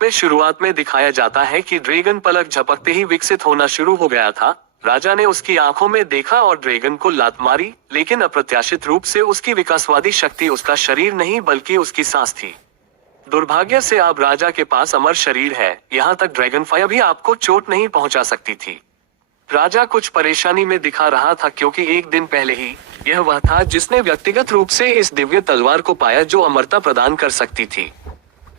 में शुरुआत में दिखाया जाता है कि ड्रैगन पलक झपकते ही विकसित होना शुरू हो गया था। राजा ने उसकी आंखों में देखा और ड्रैगन को लात मारी, लेकिन अप्रत्याशित रूप से उसकी विकासवादी शक्ति उसका शरीर नहीं बल्कि उसकी सांस थी। दुर्भाग्य से अब राजा के पास अमर शरीर है, यहाँ तक ड्रैगन फायर भी आपको चोट नहीं पहुंचा सकती थी। राजा कुछ परेशानी में दिखा रहा था क्योंकि एक दिन पहले ही यह वह था जिसने व्यक्तिगत रूप से इस दिव्य तलवार को पाया जो अमरता प्रदान कर सकती थी।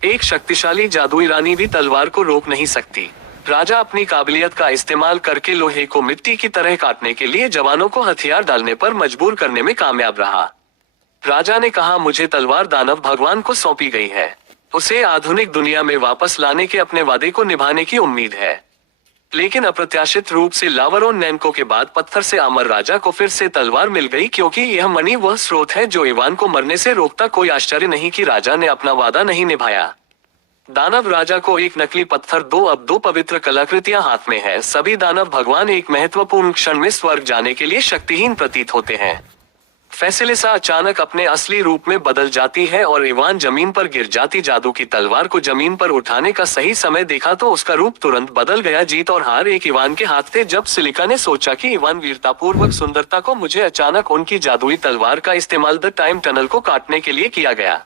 एक शक्तिशाली जादुई रानी भी तलवार को रोक नहीं सकती। राजा अपनी काबिलियत का इस्तेमाल करके लोहे को मिट्टी की तरह काटने के लिए जवानों को हथियार डालने पर मजबूर करने में कामयाब रहा। राजा ने कहा, मुझे तलवार दानव भगवान को सौंपी गई है। उसे आधुनिक दुनिया में वापस लाने के अपने वादे को निभाने की उम्मीद है। लेकिन अप्रत्याशित रूप से लावरोन नैनको के बाद पत्थर से अमर राजा को फिर से तलवार मिल गई, क्योंकि यह मणि वह स्रोत है जो इवान को मरने से रोकता। कोई आश्चर्य नहीं कि राजा ने अपना वादा नहीं निभाया। दानव राजा को एक नकली पत्थर अब दो पवित्र कलाकृतियां हाथ में है। सभी दानव भगवान एक महत्वपूर्ण क्षण में स्वर्ग जाने के लिए शक्तिहीन प्रतीत होते हैं। फैसिलिसा अचानक अपने असली रूप में बदल जाती है और इवान जमीन पर गिर जाती। जादू की तलवार को जमीन पर उठाने का सही समय देखा तो उसका रूप तुरंत बदल गया। जीत और हार एक इवान के हाथ थे। जब सिलिका ने सोचा कि इवान वीरतापूर्वक सुंदरता को मुझे अचानक उनकी जादुई तलवार का इस्तेमाल द टाइम टनल को काटने के लिए किया गया।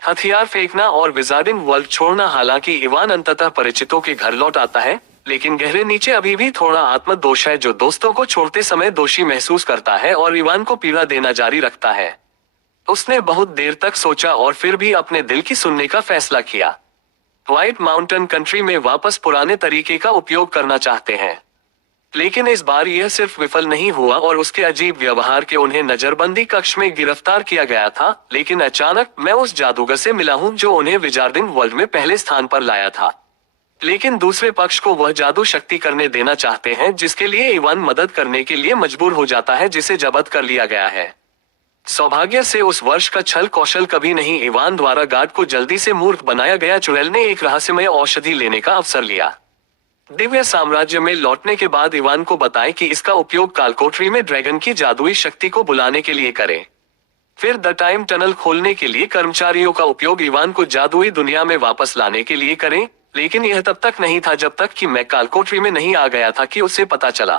हथियार फेंकना और विजार्डिंग वर्ल्ड छोड़ना। हालांकि इवान अंततः परिचितों के घर लौट आता है, लेकिन गहरे नीचे अभी भी थोड़ा आत्मदोष है जो दोस्तों को छोड़ते समय दोषी महसूस करता है और इवान को पीड़ा देना जारी रखता है। उसने बहुत देर तक सोचा और फिर भी अपने दिल की सुनने का फैसला किया। व्हाइट माउंटेन कंट्री में वापस पुराने तरीके का उपयोग करना चाहते हैं, लेकिन इस बार यह सिर्फ विफल नहीं हुआ और उसके अजीब व्यवहार के उन्हें नजरबंदी कक्ष में गिरफ्तार किया गया था। लेकिन अचानक मैं उस जादूगर से मिला हूं जो उन्हें विजार्डिंग वर्ल्ड में पहले स्थान पर लाया था। लेकिन दूसरे पक्ष को वह जादू शक्ति करने देना चाहते हैं जिसके लिए इवान मदद करने के लिए मजबूर हो जाता है, जिसे जब्त कर लिया गया है। सौभाग्य से उस वर्ष का छल कौशल कभी नहीं इवान द्वारा गार्ड को जल्दी से मूर्ख बनाया गया। चुड़ैल ने एक रहस्यमय औषधि लेने का अवसर लिया। दिव्य साम्राज्य में लौटने के बाद इवान को बताएं कि इसका उपयोग कालकोठरी में ड्रैगन की जादुई शक्ति को बुलाने के लिए करें। फिर द टाइम टनल खोलने के लिए कर्मचारियों का उपयोग इवान को जादुई दुनिया में वापस लाने के लिए करें। लेकिन यह तब तक नहीं था जब तक कि मैं कालकोठरी में नहीं आ गया था कि उसे पता चला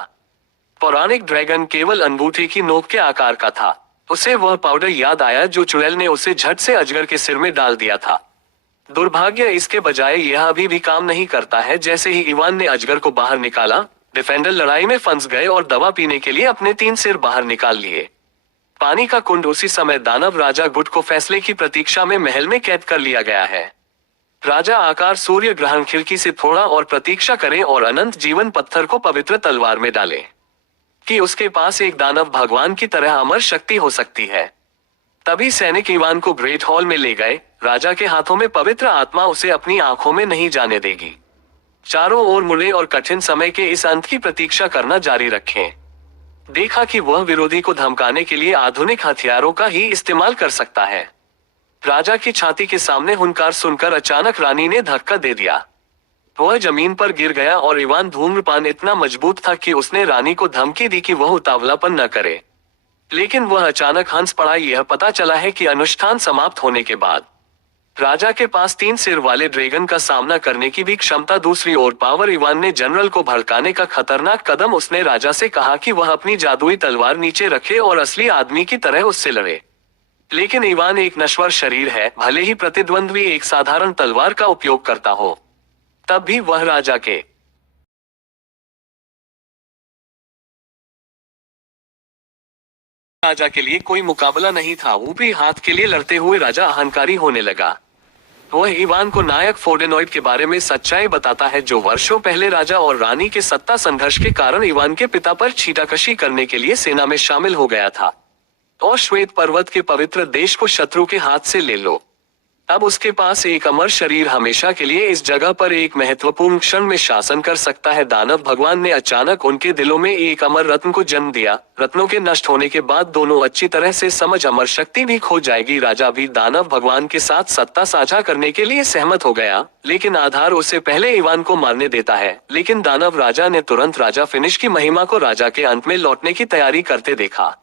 पौराणिक ड्रैगन केवल अंगूठे की नोक के आकार का था। उसे वह पाउडर याद आया जो चुड़ैल ने उसे झट से अजगर के सिर में डाल दिया था। दुर्भाग्य इसके बजाय यह अभी भी काम नहीं करता है। जैसे ही इवान ने अजगर को बाहर निकाला, डिफेंडर लड़ाई में फंस गए और दवा पीने के लिए अपने 3 सिर बाहर निकाल लिए। पानी का कुंड। उसी समय दानव राजा गुट को फैसले की प्रतीक्षा में महल में कैद कर लिया गया है। राजा आकार सूर्य ग्रहण खिड़की से थोड़ा और प्रतीक्षा करें और अनंत जीवन पत्थर को पवित्र तलवार में डालें कि उसके पास एक दानव भगवान की तरह अमर शक्ति हो सकती है। तभी सैनिक इवान को ग्रेट हॉल में ले गए। राजा के हाथों में पवित्र आत्मा उसे अपनी आंखों में नहीं जाने देगी। चारों ओर मुड़े और कठिन समय के इस अंत की प्रतीक्षा करना जारी रखें। देखा कि वह विरोधी को धमकाने के लिए आधुनिक हथियारों का ही इस्तेमाल कर सकता है। राजा की छाती के सामने हुंकार सुनकर अचानक रानी ने धक्का दे दिया। वह जमीन पर गिर गया और इवान धूम्रपान इतना मजबूत था कि उसने रानी को धमकी दी कि वह उतावलापन न करे। लेकिन वह अचानक हंस पड़ा। यह पता चला है कि अनुष्ठान समाप्त होने के बाद राजा के पास 3 सिर वाले ड्रैगन का सामना करने की भी क्षमता। दूसरी ओर पावर इवान ने जनरल को भड़काने का खतरनाक कदम। उसने राजा से कहा कि वह अपनी जादुई तलवार नीचे रखे और असली आदमी की तरह उससे लड़े। लेकिन इवान एक नश्वर शरीर है, भले ही प्रतिद्वंद्वी एक साधारण तलवार का उपयोग करता हो, तब भी वह राजा के लिए कोई मुकाबला नहीं था। ऊपरी हाथ के लिए लड़ते हुए राजा अहंकारी होने लगा। वह इवान को नायक फोर्डेनॉइड के बारे में सच्चाई बताता है, जो वर्षों पहले राजा और रानी के सत्ता संघर्ष के कारण इवान के पिता पर छीटाकशी करने के लिए सेना में शामिल हो गया था। और श्वेत पर्वत के पवित्र देश को शत्रु के हाथ से ले लो। अब उसके पास एक अमर शरीर हमेशा के लिए इस जगह पर एक महत्वपूर्ण क्षण में शासन कर सकता है। दानव भगवान ने अचानक उनके दिलों में एक अमर रत्न को जन्म दिया। रत्नों के नष्ट होने के बाद दोनों अच्छी तरह से समझ अमर शक्ति भी खो जाएगी। राजा भी दानव भगवान के साथ सत्ता साझा करने के लिए सहमत हो गया, लेकिन आधार उसे पहले इवान को मारने देता है। लेकिन दानव राजा ने तुरंत राजा फिनिश की महिमा को राजा के अंत में लौटने की तैयारी करते देखा।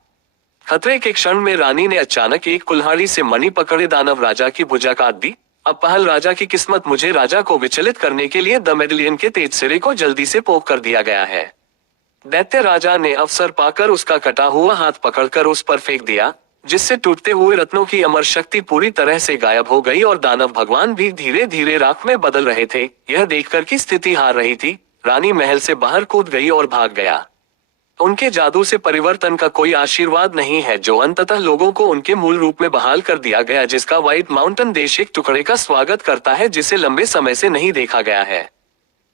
खतरे के क्षण में रानी ने अचानक एक कुल्हाड़ी से मणि पकड़े दानव राजा की भुजा काट दी। अब पहल राजा की किस्मत। मुझे राजा को विचलित करने के लिए द मेडेलियन के तेज सिरे को जल्दी से पोक कर दिया गया है। दैत्य राजा ने अवसर पाकर उसका कटा हुआ हाथ पकड़कर उस पर फेंक दिया, जिससे टूटते हुए रत्नों की अमर शक्ति पूरी तरह से गायब हो गई और दानव भगवान भी धीरे धीरे राख में बदल रहे थे। यह देखकर कि स्थिति हार रही थी, रानी महल से बाहर कूद गई और भाग गया। उनके जादू से परिवर्तन का कोई आशीर्वाद नहीं है, जो अंततः लोगों को उनके मूल रूप में बहाल कर दिया गया, जिसका व्हाइट माउंटेन देश एक टुकड़े का स्वागत करता है जिसे लंबे समय से नहीं देखा गया है।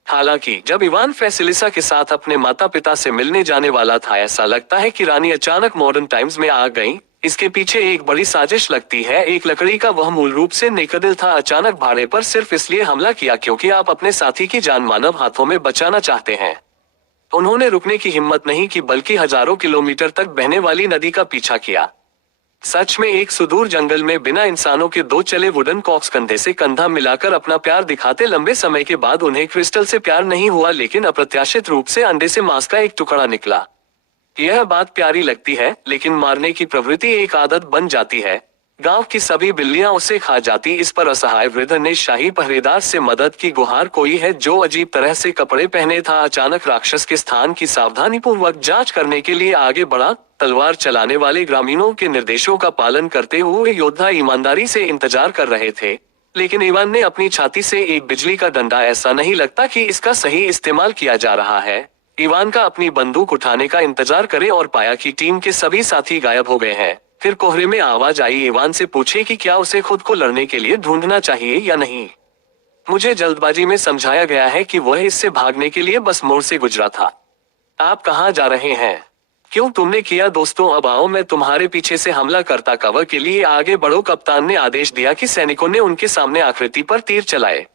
हालांकि जब इवान फैसिलिसा के साथ अपने माता पिता से मिलने जाने वाला था, ऐसा लगता है कि रानी अचानक मॉडर्न टाइम्स में आ गई। इसके पीछे एक बड़ी साजिश लगती है। एक लकड़ी का वह मूल रूप से नेकदिल था, अचानक भाड़े पर सिर्फ इसलिए हमला किया क्योंकि आप अपने साथी की जान मानव हाथों में बचाना चाहते हैं। उन्होंने रुकने की हिम्मत नहीं की, बल्कि हजारों किलोमीटर तक बहने वाली नदी का पीछा किया। सच में एक सुदूर जंगल में बिना इंसानों के दो चले वुडन कॉक्स कंधे से कंधा मिलाकर अपना प्यार दिखाते। लंबे समय के बाद उन्हें क्रिस्टल से प्यार नहीं हुआ, लेकिन अप्रत्याशित रूप से अंडे से मांस का एक टुकड़ा निकला। यह बात प्यारी लगती है, लेकिन मारने की प्रवृत्ति एक आदत बन जाती है। गांव की सभी बिल्लियां उसे खा जाती। इस पर असहाय वृद्ध ने शाही पहरेदार से मदद की गुहार। कोई है जो अजीब तरह से कपड़े पहने था, अचानक राक्षस के स्थान की सावधानी पूर्वक जांच करने के लिए आगे बढ़ा। तलवार चलाने वाले ग्रामीणों के निर्देशों का पालन करते हुए योद्धा ईमानदारी से इंतजार कर रहे थे, लेकिन इवान ने अपनी छाती से एक बिजली का डंडा, ऐसा नहीं लगता कि इसका सही इस्तेमाल किया जा रहा है। इवान का अपनी बंदूक उठाने का इंतजार करे और पाया कि टीम के सभी साथी गायब हो गए हैं। फिर कोहरे में आवाज आई, इवान से पूछे कि क्या उसे खुद को लड़ने के लिए ढूंढना चाहिए या नहीं। मुझे जल्दबाजी में समझाया गया है कि वह इससे भागने के लिए बस मोड़ से गुजरा था। आप कहाँ जा रहे हैं? क्यों तुमने किया? दोस्तों, अब आओ, मैं तुम्हारे पीछे से हमला करता। कवर के लिए आगे बढ़ो। कप्तान ने आदेश दिया कि सैनिकों ने उनके सामने आकृति पर तीर चलाए,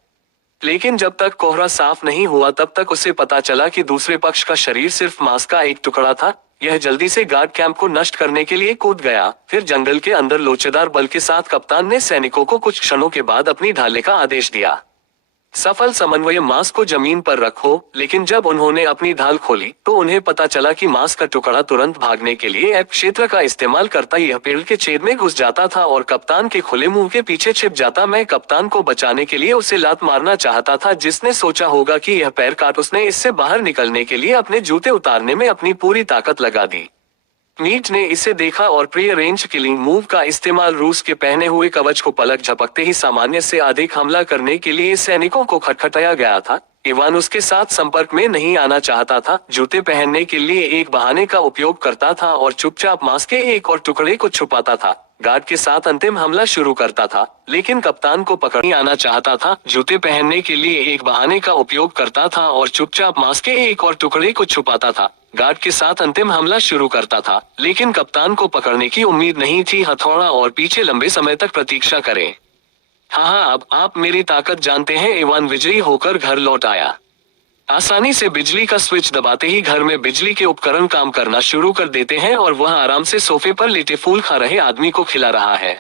लेकिन जब तक कोहरा साफ नहीं हुआ तब तक उसे पता चला कि दूसरे पक्ष का शरीर सिर्फ मांस का एक टुकड़ा था। यह जल्दी से गार्ड कैंप को नष्ट करने के लिए कूद गया। फिर जंगल के अंदर लोचेदार बल के साथ कप्तान ने सैनिकों को कुछ क्षणों के बाद अपनी ढाले का आदेश दिया। सफल समन्वय, मांस को जमीन पर रखो। लेकिन जब उन्होंने अपनी ढाल खोली तो उन्हें पता चला कि मांस का टुकड़ा तुरंत भागने के लिए एप क्षेत्र का इस्तेमाल करता। यह पेड़ के छेद में घुस जाता था और कप्तान के खुले मुंह के पीछे छिप जाता। मैं कप्तान को बचाने के लिए उसे लात मारना चाहता था। जिसने सोचा होगा कि यह पैर काट। उसने इससे बाहर निकलने के लिए अपने जूते उतारने में अपनी पूरी ताकत लगा दी। मीट ने इसे देखा और प्री अरेंज किलिंग मूव का इस्तेमाल रूस के पहने हुए कवच को पलक झपकते ही सामान्य से अधिक हमला करने के लिए सैनिकों को खटखटाया गया था। इवान उसके साथ संपर्क में नहीं आना चाहता था, जूते पहनने के लिए एक बहाने का उपयोग करता था और चुपचाप मांस के एक और टुकड़े को छुपाता था। गार्ड के साथ अंतिम हमला शुरू करता था, लेकिन कप्तान को पकड़ नहीं आना चाहता था। जूते पहनने के लिए एक बहाने का उपयोग करता था और चुपचाप मांस के एक और टुकड़े को छुपाता था। गार्ड के साथ अंतिम हमला शुरू करता था, लेकिन कप्तान को पकड़ने की उम्मीद नहीं थी। हथौड़ा और पीछे लंबे समय तक प्रतीक्षा करें। हाँ, अब आप मेरी ताकत जानते हैं। इवान विजयी होकर घर लौट आया। आसानी से बिजली का स्विच दबाते ही घर में बिजली के उपकरण काम करना शुरू कर देते हैं और वह आराम से सोफे पर लेटे फूल खा रहे आदमी को खिला रहा है।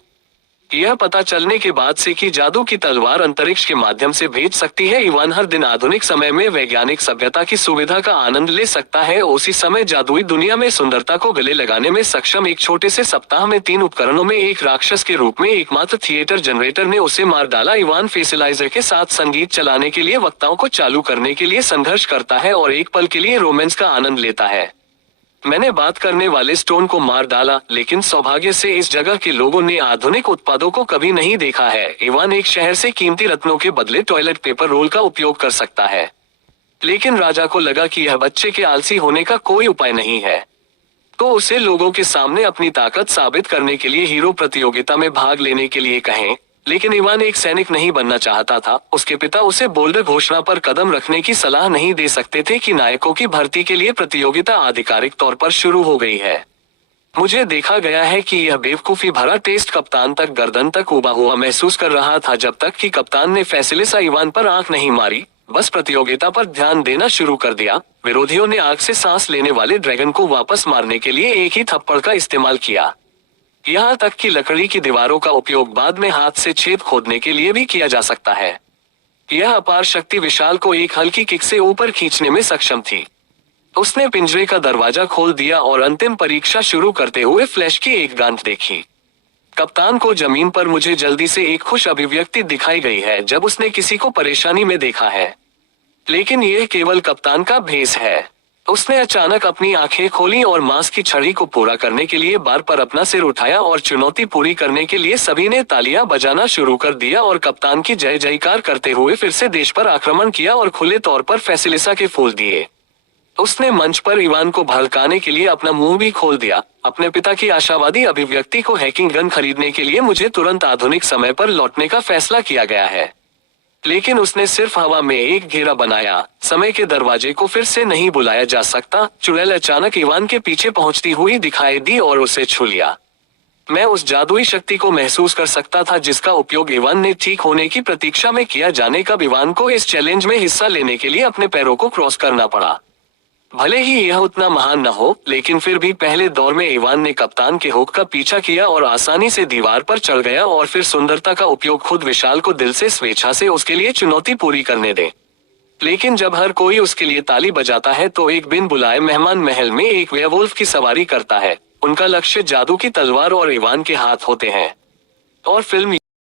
यह पता चलने के बाद से कि जादू की तलवार अंतरिक्ष के माध्यम से भेज सकती है, इवान हर दिन आधुनिक समय में वैज्ञानिक सभ्यता की सुविधा का आनंद ले सकता है। उसी समय जादुई दुनिया में सुंदरता को गले लगाने में सक्षम एक छोटे से सप्ताह में 3 उपकरणों में एक राक्षस के रूप में एकमात्र थिएटर जनरेटर ने उसे मार डाला। इवान फेसिलाइजर के साथ संगीत चलाने के लिए वक्ताओं को चालू करने के लिए संघर्ष करता है और एक पल के लिए रोमांस का आनंद लेता है। मैंने बात करने वाले स्टोन को मार डाला, लेकिन सौभाग्य से इस जगह के लोगों ने आधुनिक उत्पादों को कभी नहीं देखा है। इवान एक शहर से कीमती रत्नों के बदले टॉयलेट पेपर रोल का उपयोग कर सकता है, लेकिन राजा को लगा कि यह बच्चे के आलसी होने का कोई उपाय नहीं है, तो उसे लोगों के सामने अपनी ताकत साबित करने के लिए हीरो प्रतियोगिता में भाग लेने के लिए कहें। लेकिन इवान एक सैनिक नहीं बनना चाहता था। उसके पिता उसे बोल्ड घोषणा पर कदम रखने की सलाह नहीं दे सकते थे कि नायकों की भर्ती के लिए प्रतियोगिता आधिकारिक तौर पर शुरू हो गई है। मुझे देखा गया है कि यह बेवकूफी भरा टेस्ट कप्तान तक गर्दन तक उबा हुआ महसूस कर रहा था, जब तक कि कप्तान ने फैसिलिसा इवान पर आंख नहीं मारी, बस प्रतियोगिता पर ध्यान देना शुरू कर दिया। विरोधियों ने आग से सांस लेने वाले ड्रैगन को वापस मारने के लिए एक ही थप्पड़ का इस्तेमाल किया। यहाँ तक कि लकड़ी की दीवारों का उपयोग बाद में हाथ से छेद खोदने के लिए भी किया जा सकता है। यह अपार शक्ति विशाल को एक हल्की किक से ऊपर खींचने में सक्षम थी। उसने पिंजरे का दरवाजा खोल दिया और अंतिम परीक्षा शुरू करते हुए फ्लैश की एक गांठ देखी। कप्तान को जमीन पर मुझे जल्दी से एक खुश अभिव्यक्ति दिखाई गई है जब उसने किसी को परेशानी में देखा है, लेकिन यह केवल कप्तान का भेस है। उसने अचानक अपनी आंखें खोली और मांस की छड़ी को पूरा करने के लिए बार पर अपना सिर उठाया और चुनौती पूरी करने के लिए सभी ने तालियां बजाना शुरू कर दिया और कप्तान की जय जयकार करते हुए फिर से देश पर आक्रमण किया और खुले तौर पर फैसिलिसा के फूल दिए। उसने मंच पर इवान को भड़काने के लिए अपना मुंह भी खोल दिया। अपने पिता की आशावादी अभिव्यक्ति को हैकिंग गन खरीदने के लिए मुझे तुरंत आधुनिक समय पर लौटने का फैसला किया गया है, लेकिन उसने सिर्फ हवा में एक घेरा बनाया। समय के दरवाजे को फिर से नहीं बुलाया जा सकता। चुड़ैल अचानक इवान के पीछे पहुंचती हुई दिखाई दी और उसे छू लिया। मैं उस जादुई शक्ति को महसूस कर सकता था जिसका उपयोग इवान ने ठीक होने की प्रतीक्षा में किया। जाने कब इवान को इस चैलेंज में हिस्सा लेने के लिए अपने पैरों को क्रॉस करना पड़ा। भले ही यह उतना महान न हो, लेकिन फिर भी पहले दौर में इवान ने कप्तान के हुक का पीछा किया और आसानी से दीवार पर चढ़ गया और फिर सुंदरता का उपयोग खुद विशाल को दिल से स्वेच्छा से उसके लिए चुनौती पूरी करने दे। लेकिन जब हर कोई उसके लिए ताली बजाता है तो एक बिन बुलाए मेहमान महल में एक वेयरवुल्फ की सवारी करता है। उनका लक्ष्य जादू की तलवार और इवान के हाथ होते हैं और फिल्म